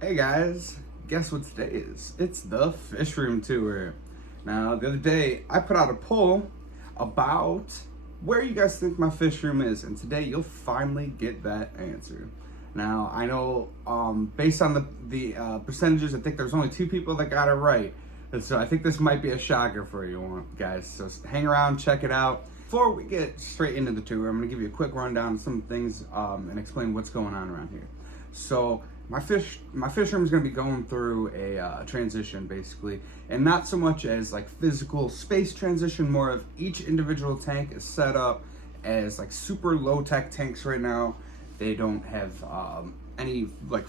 Hey guys, guess what today is? It's the fish room tour. Now, the other day I put out a poll about where you guys think my fish room is, and today you'll finally get that answer. Now, I know based on the percentages, I think there's only 2 people that got it right. And so I think this might be a shocker for you guys. So hang around, check it out. Before we get straight into the tour, I'm going to give you a quick rundown of some things and explain what's going on around here. So my fish room is going to be going through a transition, basically, and not so much as like physical space transition, more of each individual tank is set up as like super low tech tanks right now. They don't have any like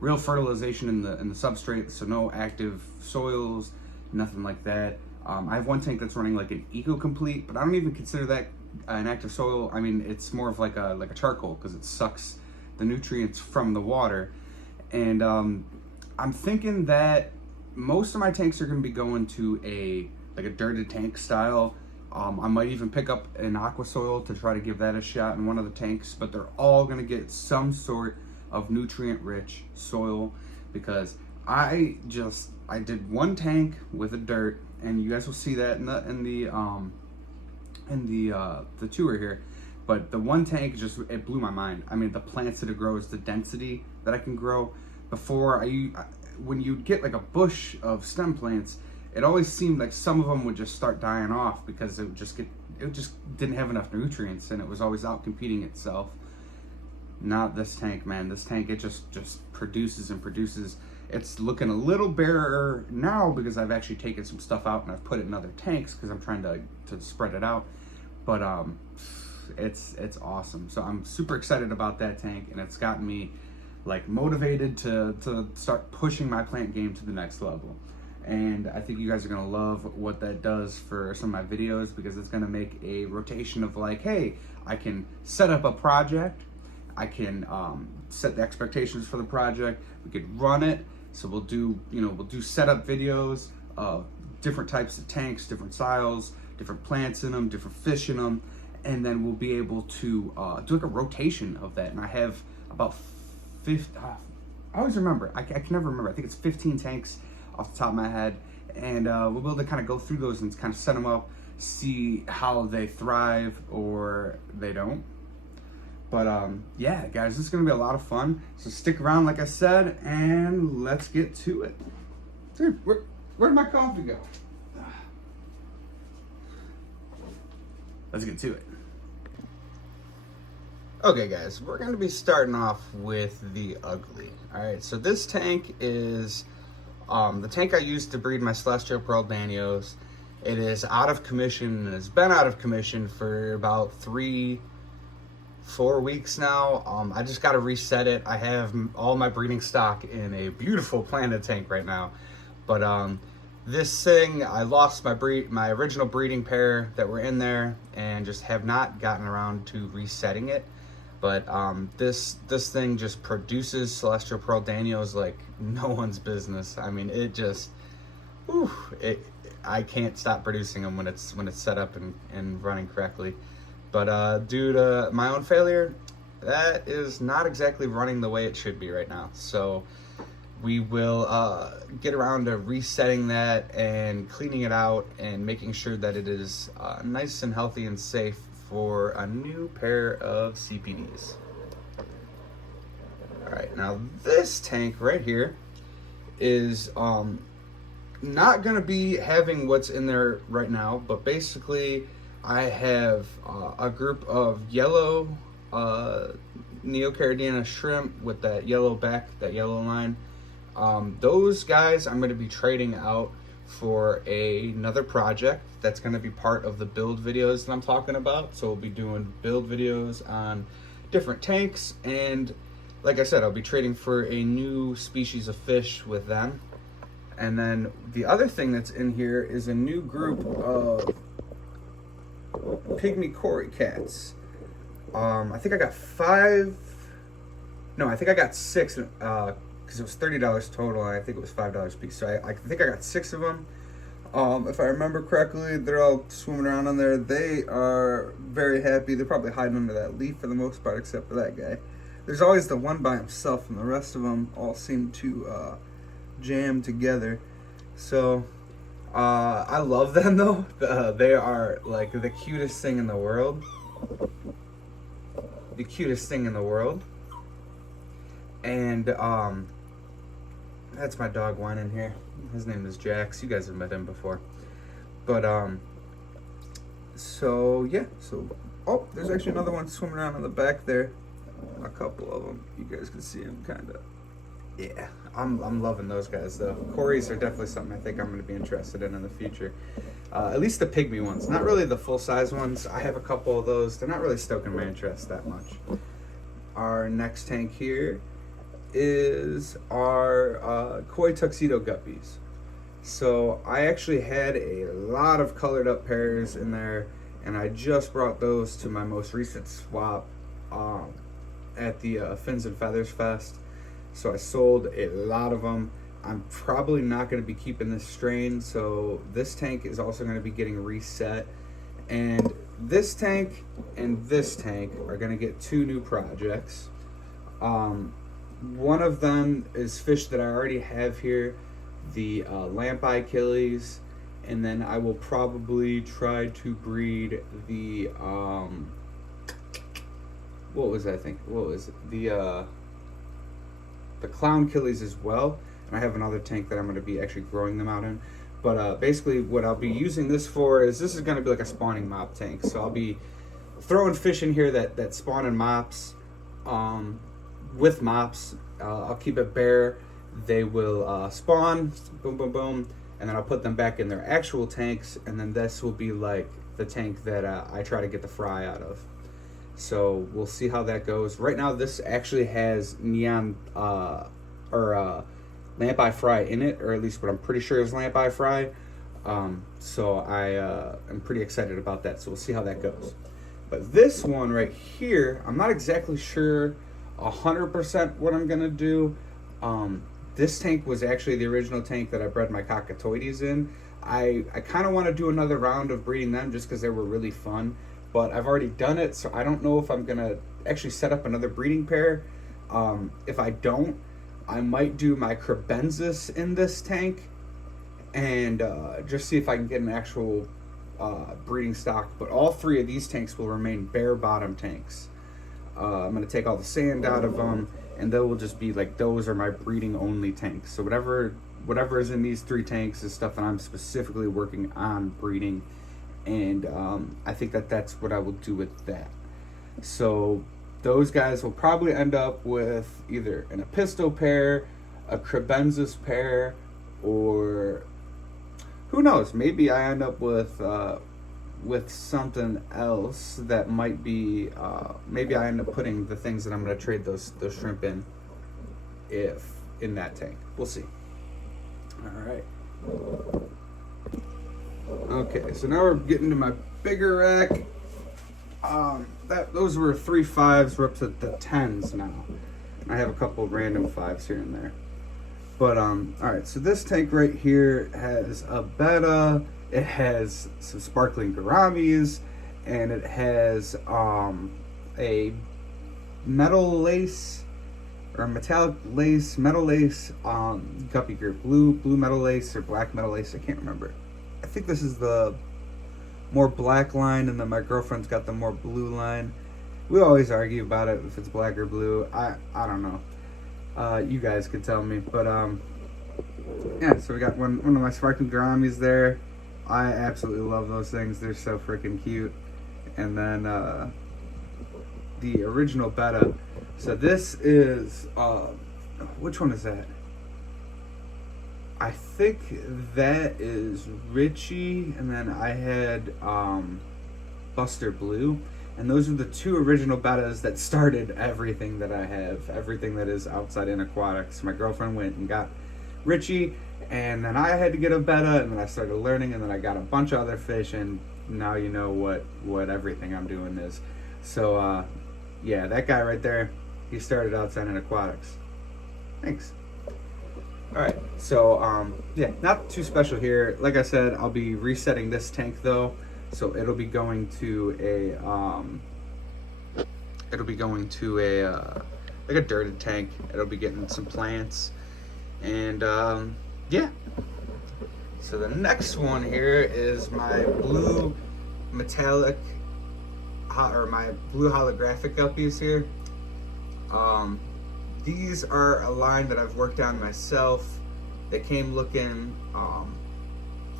real fertilization in the substrate, so no active soils, nothing like that. I have one tank that's running like an eco-complete, but I don't even consider that an active soil. I mean, it's more of like a charcoal because it sucks the nutrients from the water. And I'm thinking that most of my tanks are going to be going to a dirted tank style. I might even pick up an aqua soil to try to give that a shot in one of the tanks, but they're all going to get some sort of nutrient rich soil because I did one tank with a dirt, and you guys will see that in the tour here. But the one tank it blew my mind. I mean, the plants that it grows, the density that I can grow. Before when you get like a bush of stem plants, it always seemed like some of them would just start dying off because it just didn't have enough nutrients, and it was always out competing itself. Not this tank, man. This tank, it just produces and produces. It's looking a little barer now because I've actually taken some stuff out and I've put it in other tanks because I'm trying to spread it out. But it's awesome. So I'm super excited about that tank, and it's gotten me like motivated to start pushing my plant game to the next level. And I think you guys are gonna love what that does for some of my videos, because it's gonna make a rotation of like, hey, I can set up a project, I can set the expectations for the project, we could run it. So we'll do setup videos of different types of tanks, different styles, different plants in them, different fish in them, and then we'll be able to do like a rotation of that. And I have about 50, I always remember, I can never remember, I think it's 15 tanks off the top of my head, and we'll be able to kind of go through those and kind of set them up, see how they thrive or they don't. But yeah, guys, this is gonna be a lot of fun. So stick around, like I said, and let's get to it. Dude, where'd my coffee go? Let's get to it. Okay, guys, we're gonna be starting off with the ugly. All right, so this tank is the tank I used to breed my celestial pearl danios. It is out of commission, and it's been out of commission for about 3-4 weeks now. I just got to reset it. I have all my breeding stock in a beautiful planted tank right now, but this thing, I lost my original breeding pair that were in there, and just have not gotten around to resetting it. But this thing just produces celestial pearl danios like no one's business. I mean, it just, I can't stop producing them when it's set up and running correctly. But due to my own failure, that is not exactly running the way it should be right now. So we will get around to resetting that and cleaning it out and making sure that it is nice and healthy and safe for a new pair of CPDs. All right, now this tank right here is not gonna be having what's in there right now, but basically I have a group of yellow Neocaridina shrimp with that yellow back, that yellow line. Those guys I'm gonna be trading out for another project that's going to be part of the build videos that I'm talking about. So we'll be doing build videos on different tanks, and like I said, I'll be trading for a new species of fish with them. And then the other thing that's in here is a new group of pygmy cory cats. I think I got 5, no, I think I got 6, because it was $30 total, and I think it was $5 a piece. So I think I got 6 of them. If I remember correctly, they're all swimming around on there. They are very happy. They're probably hiding under that leaf for the most part, except for that guy. There's always the one by himself, and the rest of them all seem to jam together. So I love them though. They are like the cutest thing in the world. The cutest thing in the world. And that's my dog whining here. His name is Jax. You guys have met him before. But so yeah. So oh, there's actually another one swimming around in the back there. A couple of them. You guys can see them kind of. Yeah, I'm loving those guys though. Corys are definitely something I think I'm going to be interested in the future. At least the pygmy ones, not really the full size ones. I have a couple of those. They're not really stoking my interest that much. Our next tank here is our koi tuxedo guppies. So I actually had a lot of colored up pairs in there, and I just brought those to my most recent swap at the Fins and Feathers Fest. So I sold a lot of them. I'm probably not going to be keeping this strain, so this tank is also going to be getting reset. And this tank and this tank are going to get 2 new projects. One of them is fish that I already have here, the lamp eye killies, and then I will probably try to breed the what was it? The clown killies as well. And I have another tank that I'm going to be actually growing them out in. But basically what I'll be using this for is, this is going to be like a spawning mop tank. So I'll be throwing fish in here that spawn in mops. With mops, I'll keep it bare. They will spawn, boom, boom, boom, and then I'll put them back in their actual tanks, and then this will be like the tank that I try to get the fry out of. So we'll see how that goes. Right now, this actually has neon lamp eye fry in it, or at least what I'm pretty sure is lamp eye fry. So I am pretty excited about that. So we'll see how that goes. But this one right here, I'm not exactly sure 100% what I'm gonna do. This tank was actually the original tank that I bred my cockatoides in. I kind of want to do another round of breeding them just because they were really fun. But I've already done it, so I don't know if I'm gonna actually set up another breeding pair. If I don't, I might do my crebensis in this tank and just see if I can get an actual breeding stock. But all 3 of these tanks will remain bare bottom tanks. I'm going to take all the sand out of them, and they will just be like, those are my breeding only tanks. So whatever is in these 3 tanks is stuff that I'm specifically working on breeding, and I think that's what I will do with that. So those guys will probably end up with either an Episto pair, a Crebensis pair, or who knows, maybe I end up with something else that might be, maybe I end up putting the things that I'm going to trade those shrimp in that tank. We'll see. All right. Okay, so now we're getting to my bigger rack. Those were 3 5s. We're up to the 10s now. I have a couple of random 5s here and there. But all right, so this tank right here has a betta. It has some sparkling gouramis, and it has a metal lace or metallic lace, metal lace guppy group, blue metal lace or black metal lace. I can't remember. I think this is the more black line, and then my girlfriend's got the more blue line. We always argue about it if it's black or blue. I don't know. You guys could tell me, but yeah. So we got one of my sparkling gouramis there. I absolutely love those things. They're so freaking cute. And then the original betta. So this is which one is that? I think that is Richie, and then I had Buster Blue, and those are the 2 original bettas that started everything that I have, everything that is outside in aquatics. My girlfriend went and got Richie, and then I had to get a betta, and then I started learning, and then I got a bunch of other fish, and now you know what everything I'm doing is. So yeah, that guy right there, he started outside in aquatics. Thanks. All right, so yeah, not too special here. Like I said, I'll be resetting this tank though, so it'll be going to a like a dirted tank. It'll be getting some plants, and yeah. So the next one here is my blue metallic, or my blue holographic guppies here. These are a line that I've worked on myself. They came looking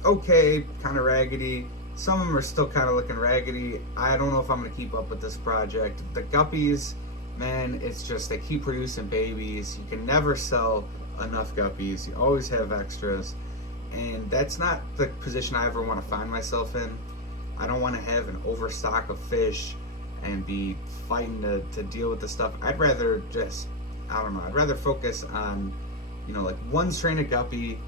okay, kind of raggedy. Some of them are still kind of looking raggedy. I don't know if I'm going to keep up with this project. The guppies, man, it's just they keep producing babies. You can never sell enough guppies. You always have extras. And that's not the position I ever want to find myself in. I don't want to have an overstock of fish and be fighting to deal with the stuff. I'd rather just, I don't know, I'd rather focus on, you know, like one strain of guppy,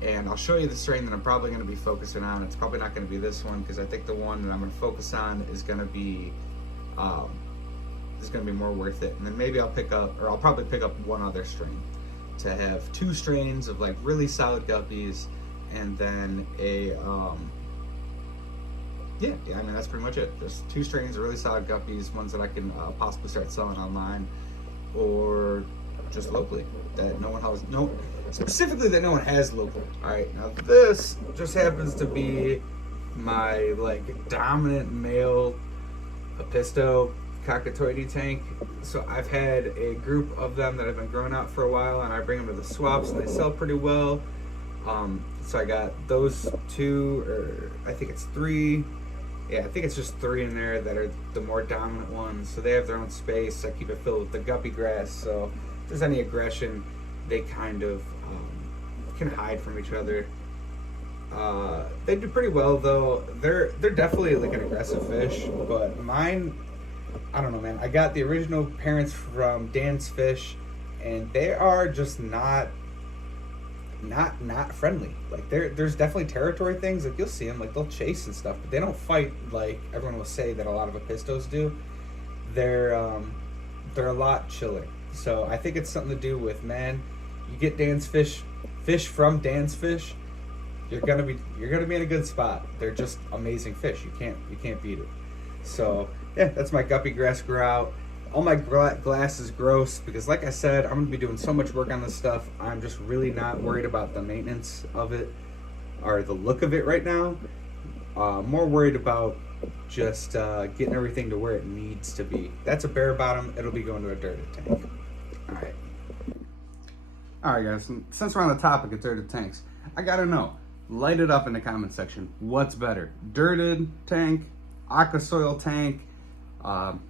and I'll show you the strain that I'm probably going to be focusing on. It's probably not going to be this one, because I think the one that I'm going to focus on is going to be more worth it. And then maybe I'll probably pick up one other strain to have two strains of like really solid guppies, and then yeah, I mean, that's pretty much it. Just two strains of really solid guppies, ones that I can possibly start selling online or just locally, that no one has locally. All right, now this just happens to be my like dominant male Episto cockatoidy tank. So I've had a group of them that have been growing out for a while, and I bring them to the swaps and they sell pretty well. So I got those two, or I think it's three. Yeah, I think it's just three in there that are the more dominant ones. So they have their own space. I keep it filled with the guppy grass. So if there's any aggression, they kind of can hide from each other. They do pretty well though. They're definitely like an aggressive fish, but mine, I don't know, man. I got the original parents from Dan's Fish, and they are just not friendly. Like there's definitely territory things. Like you'll see them, like they'll chase and stuff, but they don't fight like everyone will say that a lot of Epistos do. They're a lot chiller. So I think it's something to do with, man, you get Dan's fish from Dan's Fish, you're gonna be in a good spot. They're just amazing fish. You can't beat it. So yeah, that's my guppy grass grout. All my glass is gross because, like I said, I'm going to be doing so much work on this stuff. I'm just really not worried about the maintenance of it or the look of it right now. More worried about just getting everything to where it needs to be. That's a bare bottom. It'll be going to a dirted tank. All right, guys. Since we're on the topic of dirted tanks, I got to know. Light it up in the comment section. What's better? Dirted tank, aqua soil tank,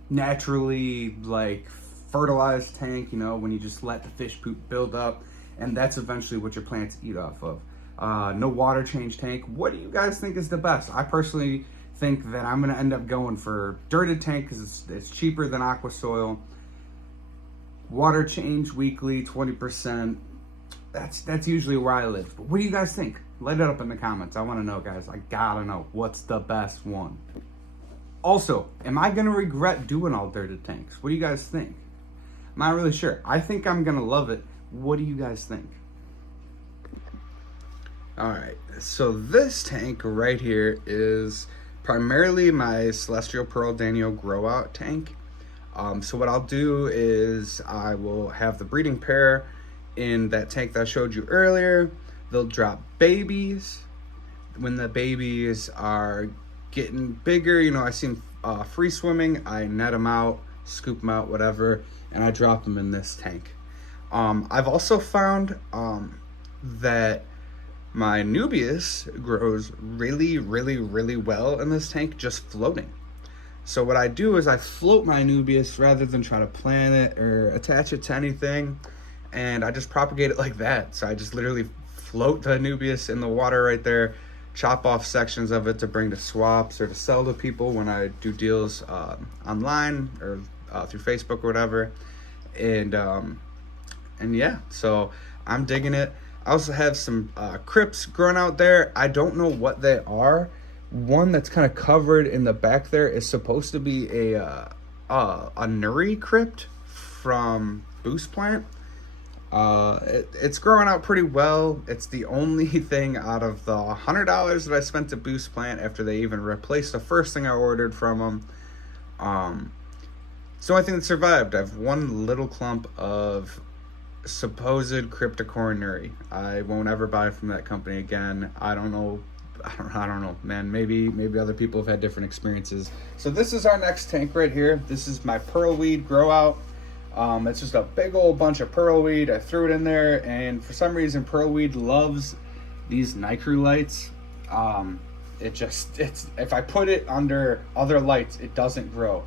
naturally like fertilized tank, you know, when you just let the fish poop build up and that's eventually what your plants eat off of. No water change tank. What do you guys think is the best? I personally think that I'm going to end up going for dirted tank because it's cheaper than aqua soil. Water change weekly, 20%. That's usually where I live. But what do you guys think? Let it up in the comments. I want to know, guys. I gotta know what's the best one. Also, am I going to regret doing all dirted tanks? What do you guys think? I'm not really sure. I think I'm going to love it. What do you guys think? Alright, so this tank right here is primarily my Celestial Pearl Daniel Growout tank. So what I'll do is I will have the breeding pair in that tank that I showed you earlier. They'll drop babies. When the babies are getting bigger, you know, I see them free swimming, I net them out, scoop them out, whatever, and I drop them in this tank. I've also found that my Nubius grows really, really, really well in this tank just floating. So what I do is I float my Nubius rather than try to plant it or attach it to anything, and I just propagate it like that. So I just literally float the Nubius in the water right there, chop off sections of it to bring to swaps or to sell to people when I do deals online or through Facebook or whatever. And yeah, so I'm digging it. I also have some crypts growing out there. I don't know what they are. One that's kind of covered in the back there is supposed to be a nuri crypt from Boost Plant. It's growing out pretty well. It's the only thing out of the $100 that I spent to Boost Plant after they even replaced the first thing I ordered from them. It's the only thing that survived. I have one little clump of supposed cryptocoronary. I won't ever buy from that company again. I don't know, man. Maybe other people have had different experiences. So this is our next tank right here. This is my pearlweed Growout. It's just a big old bunch of pearlweed. I threw it in there, and for some reason, pearlweed loves these Nicru lights. It's if I put it under other lights, it doesn't grow.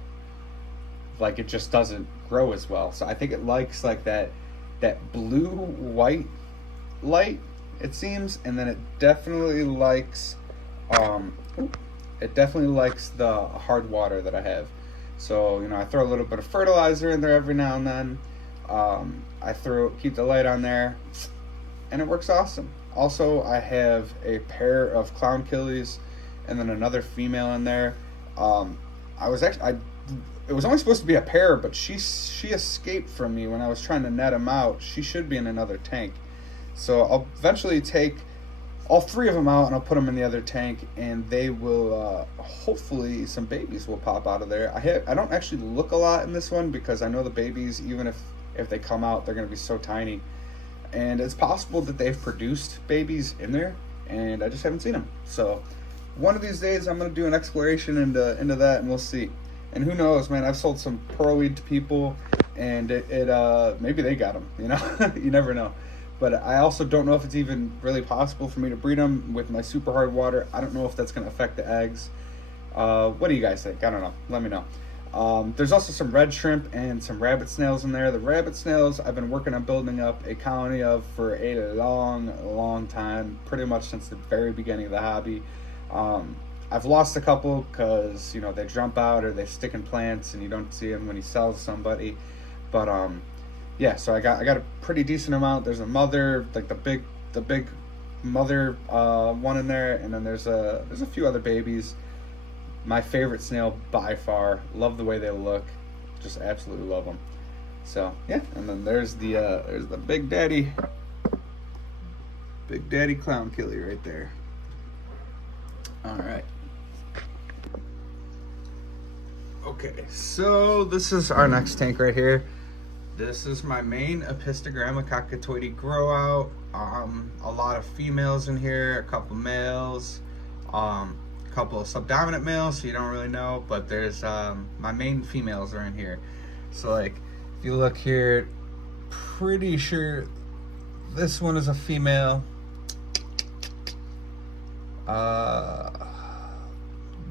Like, it just doesn't grow as well. So I think it likes like that blue white light, it seems, and then it definitely likes the hard water that I have. So, you know, I throw a little bit of fertilizer in there every now and then. Keep the light on there, and it works awesome. Also, I have a pair of clown killies and then another female in there. It was only supposed to be a pair, but she escaped from me when I was trying to net them out. She should be in another tank. So I'll eventually take all three of them out, and I'll put them in the other tank, and they will, hopefully some babies will pop out of there. I don't actually look a lot in this one because I know the babies, even if they come out, they're going to be so tiny. And it's possible that they've produced babies in there, and I just haven't seen them. So one of these days I'm going to do an exploration into that, and we'll see. And who knows, man, I've sold some pearlweed to people, and it maybe they got them, you know? You never know. But I also don't know if it's even really possible for me to breed them with my super hard water. I don't know if that's going to affect the eggs. What do you guys think? I don't know. Let me know. There's also some red shrimp and some rabbit snails in there. The rabbit snails I've been working on building up a colony of for a long time, pretty much since the very beginning of the hobby. I've lost a couple because, you know, they jump out or they stick in plants and you don't see them when you sell to somebody. But yeah, so I got a pretty decent amount. There's a mother, like the big mother one in there, and then there's a few other babies. My favorite snail by far. Love the way they look. Just absolutely love them. So yeah, and then there's the big daddy clown killie right there. All right. Okay, so this is our next tank right here. This is my main Apistogramma cockatoide Growout. A lot of females in here, a couple males, a couple of subdominant males, so you don't really know, but there's my main females are in here. So like, if you look here, pretty sure this one is a female.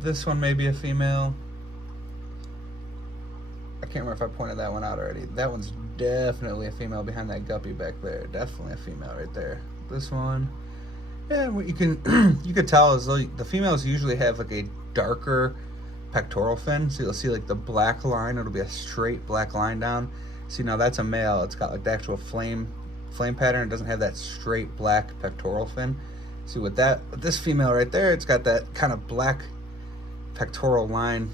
This one may be a female. I can't remember if I pointed that one out already. That one's definitely a female behind that guppy back there. Definitely a female right there. This one, yeah, what you can you could tell is the females usually have like a darker pectoral fin. So you'll see like the black line. It'll be a straight black line down. See, now that's a male. It's got like the actual flame pattern. It doesn't have that straight black pectoral fin. See, with this female right there, it's got that kind of black pectoral line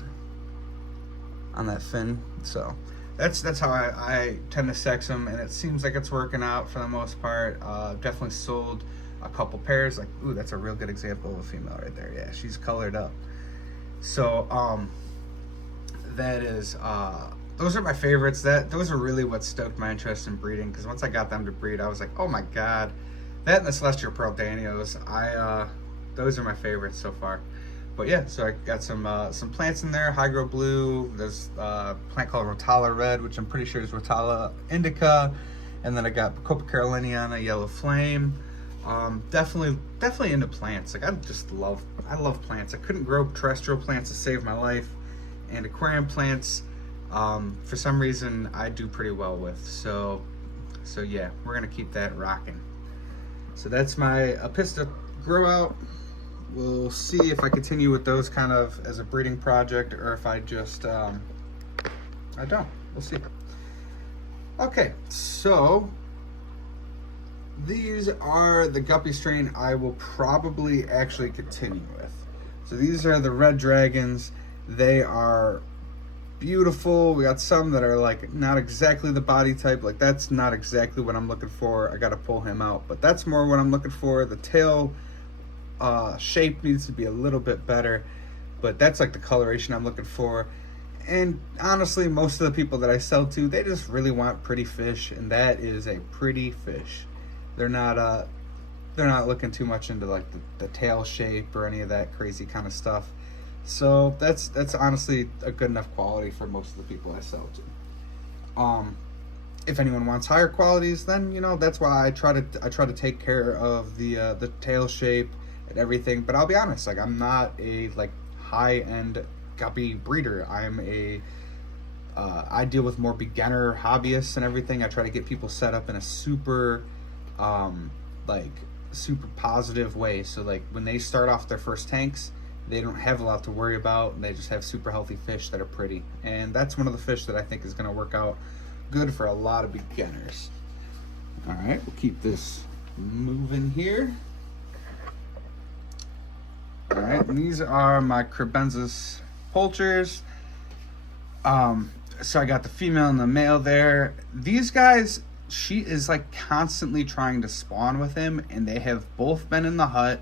on that fin. So that's how I tend to sex them, and it seems like it's working out for the most part. Definitely sold a couple pairs. Like, ooh, that's a real good example of a female right there. Yeah, she's colored up. So that is those are my favorites. Those are really what stoked my interest in breeding, because once I got them to breed, I was like, oh my god, that and the Celestial Pearl Danios. Those are my favorites so far. But yeah, so I got some plants in there. Hygro Blue. There's a plant called Rotala Red, which I'm pretty sure is Rotala Indica. And then I got Bacopa caroliniana Yellow Flame. Definitely into plants. Like, I love plants. I couldn't grow terrestrial plants to save my life, and aquarium plants, for some reason, I do pretty well with. So yeah, we're gonna keep that rocking. So that's my Apista Growout. We'll see if I continue with those kind of as a breeding project, or if I just, I don't. We'll see. Okay, so these are the Guppy strain I will probably actually continue with. So these are the red dragons. They are beautiful. We got some that are like not exactly the body type. Like, that's not exactly what I'm looking for. I got to pull him out, but that's more what I'm looking for. The tail shape needs to be a little bit better, but that's like the coloration I'm looking for. And honestly, most of the people that I sell to, they just really want pretty fish, and that is a pretty fish. They're not looking too much into like the tail shape or any of that crazy kind of stuff. So that's honestly a good enough quality for most of the people I sell to. If anyone wants higher qualities, then that's why I try to take care of the tail shape and everything. But I'll be honest, like I'm not a like high end guppy breeder. I deal with more beginner hobbyists and everything. I try to get people set up in a super super positive way. So like when they start off their first tanks, they don't have a lot to worry about, and they just have super healthy fish that are pretty. And that's one of the fish that I think is going to work out good for a lot of beginners. All right, we'll keep this moving here. All right, and these are my crebensis poulters. So I got the female and the male there. These guys, she is like constantly trying to spawn with him, and they have both been in the hut.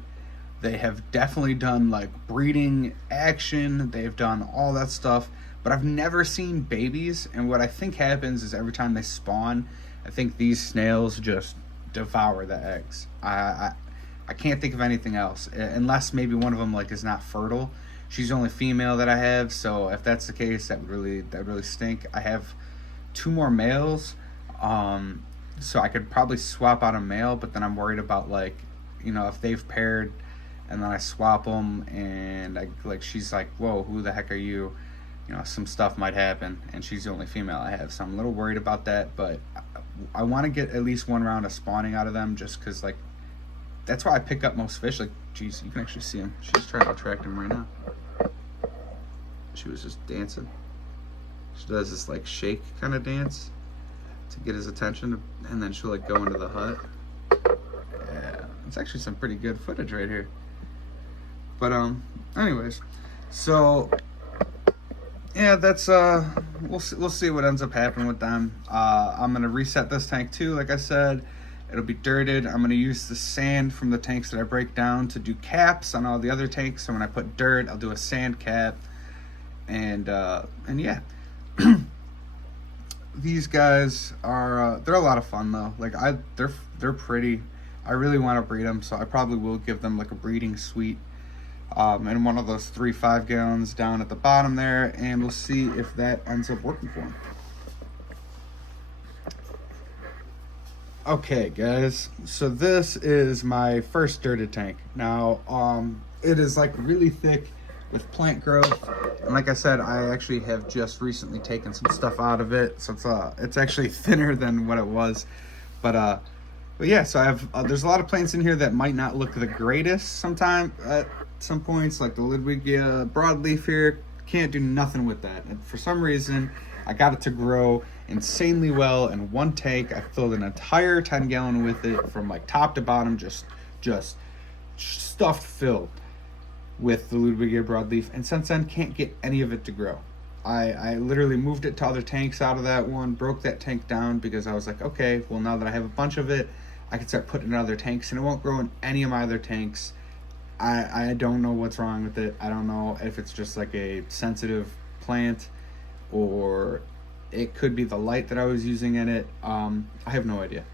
They have definitely done like breeding action. They've done all that stuff, but I've never seen babies. And what I think happens is every time they spawn, I think these snails just devour the eggs. I can't think of anything else, unless maybe one of them like is not fertile. She's the only female that I have, so if that's the case, that would really stink. I have 2 more males, so I could probably swap out a male, but then I'm worried about like, if they've paired and then I swap them and she's like, whoa, who the heck are you? Some stuff might happen, and she's the only female I have, so I'm a little worried about that. But I want to get at least 1 round of spawning out of them, just because like that's why I pick up most fish. Like, geez, you can actually see him. She's trying to attract him right now. She was just dancing. She does this like shake kind of dance to get his attention, and then she'll like go into the hut. Yeah, it's actually some pretty good footage right here. But anyways, so yeah, that's we'll see what ends up happening with them. I'm gonna reset this tank too, like I said. It'll be dirted. I'm gonna use the sand from the tanks that I break down to do caps on all the other tanks. So when I put dirt, I'll do a sand cap, and yeah. These guys are they're a lot of fun though. Like they're pretty. I really want to breed them, so I probably will give them like a breeding suite in one of those 3 5-gallons down at the bottom there, and we'll see if that ends up working for them. Okay, guys, so this is my first dirted tank. Now, it is like really thick with plant growth, and like I said, I actually have just recently taken some stuff out of it, so it's actually thinner than what it was. But yeah, so I have there's a lot of plants in here that might not look the greatest at some points, like the Ludwigia broadleaf here. Can't do nothing with that, and for some reason I got it to grow insanely well in one tank. I filled an entire 10-gallon with it from like top to bottom, just stuffed filled with the Ludwigia broadleaf, and since then can't get any of it to grow. I literally moved it to other tanks out of that one, broke that tank down because I was like, okay, well now that I have a bunch of it, I can start putting it in other tanks, and it won't grow in any of my other tanks. I don't know what's wrong with it. I don't know if it's just like a sensitive plant, or it could be the light that I was using in it. I have no idea.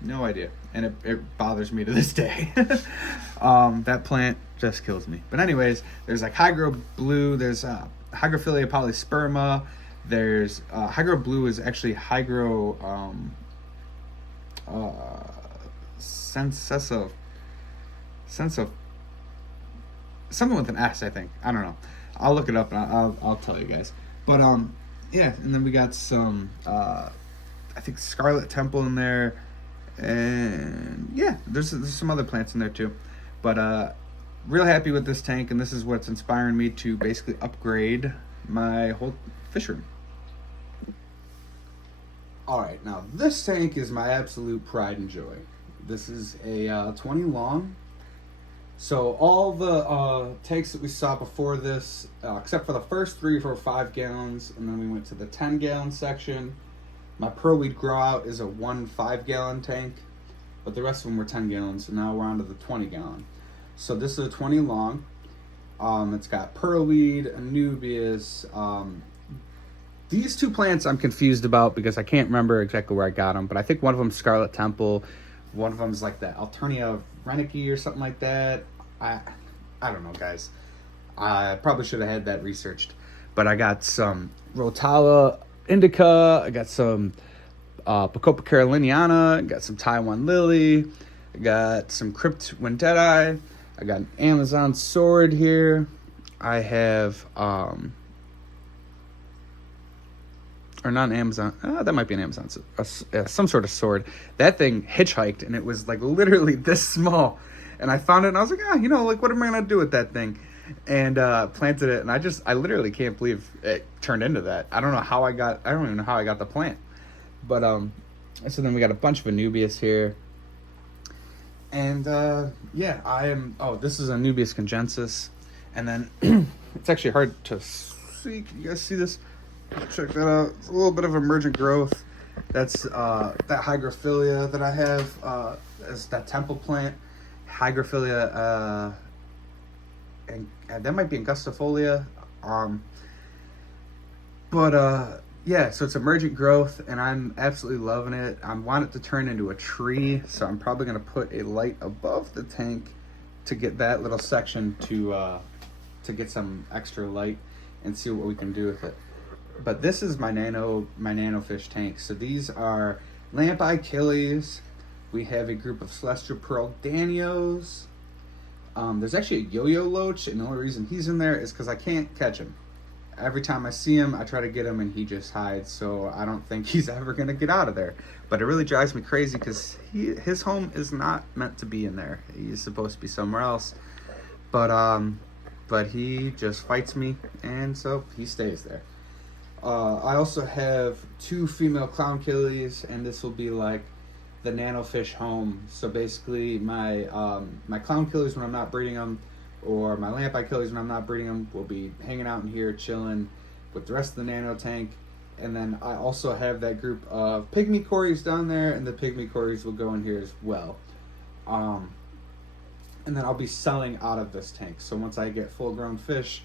No idea. And it bothers me to this day. That plant just kills me. But anyways, there's like Hygro Blue, there's Hygrophila polysperma, there's Hygro Blue is actually Hygro sense of something with an S, I think. I don't know. I'll look it up and I'll tell you guys. But yeah, and then we got some I think Scarlet Temple in there, and yeah, there's some other plants in there too. But real happy with this tank, and this is what's inspiring me to basically upgrade my whole fish room. Alright, now this tank is my absolute pride and joy. This is a 20 long. So all the tanks that we saw before this, except for the first 3 or 5 gallons, and then we went to the 10-gallon section. My Pro Weed Growout is a 1 5-gallon tank, but the rest of them were 10 gallons, so now we're on to the 20-gallon. So this is a 20 long. It's got pearlweed, anubias. These two plants I'm confused about because I can't remember exactly where I got them, but I think one of them's Scarlet Temple, one of them's like the Alternia Renike or something like that. I don't know, guys. I probably should have had that researched. But I got some Rotala indica, I got some Bacopa caroliniana, I got some Taiwan lily, I got some Crypt Wendeti, I got an Amazon sword here. I have or not an Amazon. That might be an Amazon. Some sort of sword. That thing hitchhiked, and it was like literally this small. And I found it, and I was like, like what am I gonna do with that thing? And planted it, and I literally can't believe it turned into that. I don't even know how I got the plant. But so then we got a bunch of anubias here. And this is Anubias congensis. And then it's actually hard to see. Can you guys see this? Check that out. It's a little bit of emergent growth. That's that Hygrophilia that I have. Is that temple plant. Hygrophilia, and that might be Angustifolia. So it's emergent growth, and I'm absolutely loving it. I want it to turn into a tree, so I'm probably going to put a light above the tank to get that little section to get some extra light and see what we can do with it. But this is my nano fish tank. So these are lamp-eye killies. We have a group of celestial pearl danios. There's actually a yo-yo loach, and the only reason he's in there is because I can't catch him. Every time I see him, I try to get him, and he just hides. So I don't think he's ever gonna get out of there. But it really drives me crazy because his home is not meant to be in there. He's supposed to be somewhere else. But he just fights me, and so he stays there. I also have 2 female clown killies, and this will be like the nanofish home. So basically my clown killies when I'm not breeding them, or my lamp-eye killies when I'm not breeding them, will be hanging out in here chilling with the rest of the nano tank. And then I also have that group of pygmy cories down there, and the pygmy cories will go in here as well. And then I'll be selling out of this tank. So once I get full-grown fish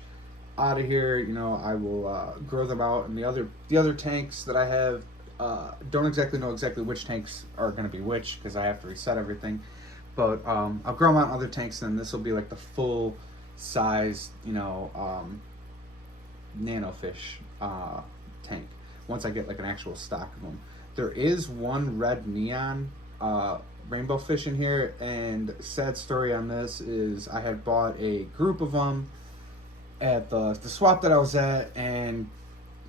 out of here, I will grow them out. And the other tanks that I have, don't exactly know which tanks are going to be which because I have to reset everything. But I'll grow them out in other tanks, and this will be like the full size, nano fish tank. Once I get like an actual stock of them, there is one red neon rainbow fish in here, and sad story on this is I had bought a group of them at the swap that I was at, and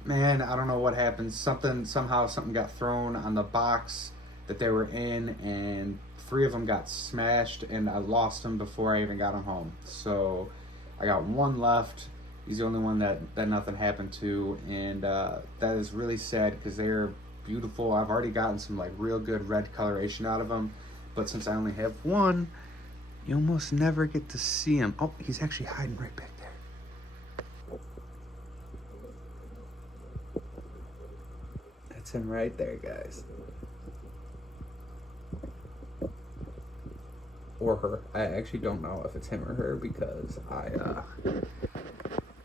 man, I don't know what happened. Somehow something got thrown on the box that they were in, and 3 of them got smashed, and I lost them before I even got them home. So I got 1 left. He's the only one that nothing happened to, and that is really sad because they're beautiful. I've already gotten some like real good red coloration out of them, but since I only have 1, you almost never get to see him. Oh, he's actually hiding right back there. That's him right there, guys. Or her. I actually don't know if it's him or her because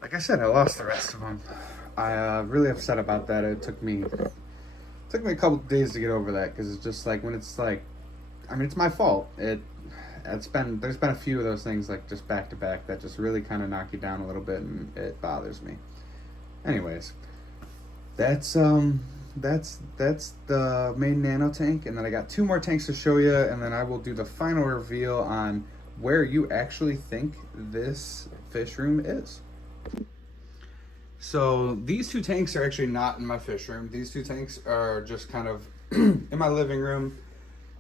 like I said, I lost the rest of them. I really upset about that. It took me a couple of days to get over that because it's just like when it's like, it's my fault. There's been a few of those things like just back to back that just really kind of knock you down a little bit, and it bothers me. Anyways, that's the main nano tank, and then I got 2 more tanks to show you, and then I will do the final reveal on where you actually think this fish room is. So these 2 tanks are actually not in my fish room. These 2 tanks are just kind of in my living room,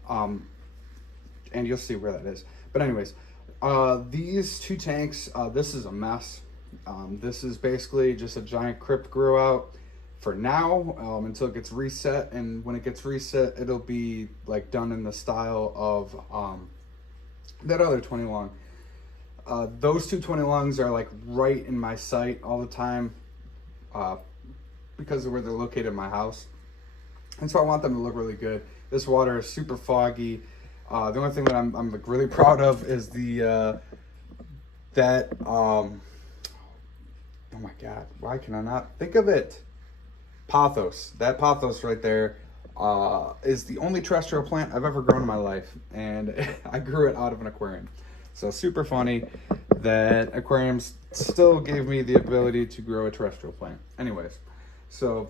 and you'll see where that is. But anyways, these 2 tanks, this is a mess. This is basically just a giant crypt Growout for now, until it gets reset, and when it gets reset, it'll be like done in the style of that other 20 long. Those 2 20 longs are like right in my sight all the time because of where they're located in my house, and so I want them to look really good. This water is super foggy. The only thing that I'm like really proud of is the that, oh my God, why can I not think of it? Pothos. That pothos right there is the only terrestrial plant I've ever grown in my life. And I grew it out of an aquarium. So super funny that aquariums still gave me the ability to grow a terrestrial plant. Anyways, so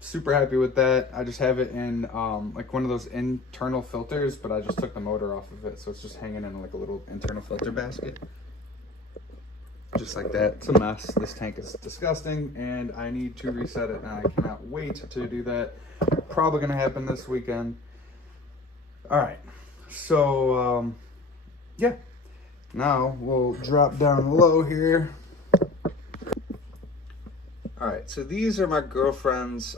super happy with that. I just have it in like one of those internal filters, but I just took the motor off of it. So it's just hanging in like a little internal filter basket. Just like that. It's a mess. This tank is disgusting and I need to reset it, and I cannot wait to do that. Probably gonna happen this weekend. All right, so yeah, now we'll drop down low here. All right, so these are my girlfriend's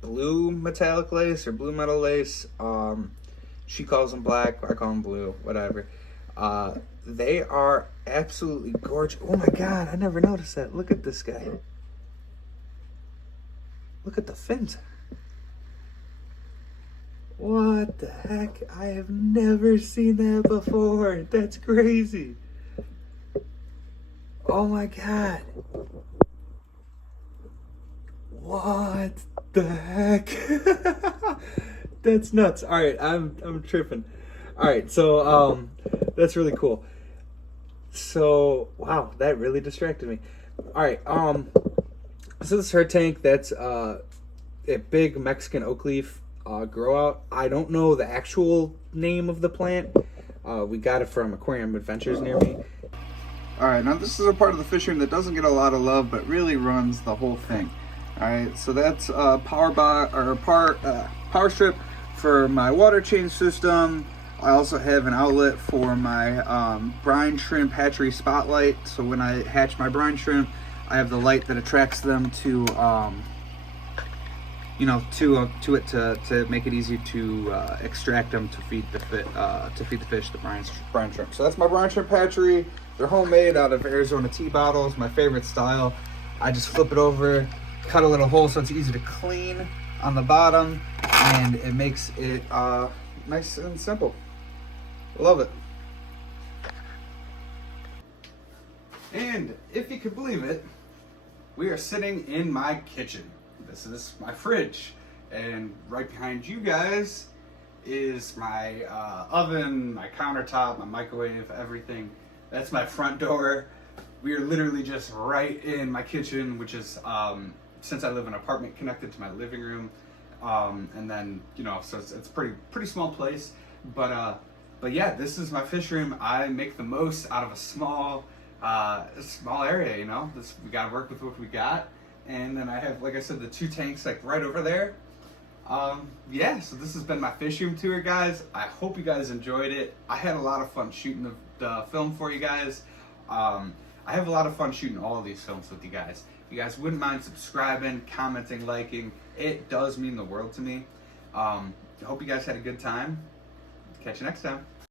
blue metallic lace or blue metal lace. She calls them black, I call them blue, whatever. They are absolutely gorgeous. Oh my God, I never noticed that. Look at this guy. Look at the fins. What the heck? I have never seen that before. That's crazy. Oh my God. What the heck? That's nuts. All right, I'm tripping. All right, so that's really cool. So wow, that really distracted me. All right, so this is her tank. That's a big Mexican oak leaf Growout. I don't know the actual name of the plant. We got it from Aquarium Adventures near me. All right, now this is a part of the fish room that doesn't get a lot of love, but really runs the whole thing. All right, so that's power strip for my water change system. I also have an outlet for my brine shrimp hatchery spotlight. So when I hatch my brine shrimp, I have the light that attracts them to, to make it easy to extract them to feed the fish, the brine shrimp. So that's my brine shrimp hatchery. They're homemade out of Arizona tea bottles, my favorite style. I just flip it over, cut a little hole so it's easy to clean on the bottom, and it makes it nice and simple. Love it. And if you could believe it, we are sitting in my kitchen. This is my fridge, and right behind you guys is my oven, my countertop, my microwave, everything. That's my front door. We are literally just right in my kitchen, which is since I live in an apartment, connected to my living room, and then so it's pretty small place, but yeah, this is my fish room. I make the most out of a small area, we gotta work with what we got. And then I have, like I said, the 2 tanks like right over there. Yeah, so this has been my fish room tour, guys. I hope you guys enjoyed it. I had a lot of fun shooting the film for you guys. I have a lot of fun shooting all of these films with you guys. If you guys wouldn't mind subscribing, commenting, liking, it does mean the world to me. I hope you guys had a good time. Catch you next time.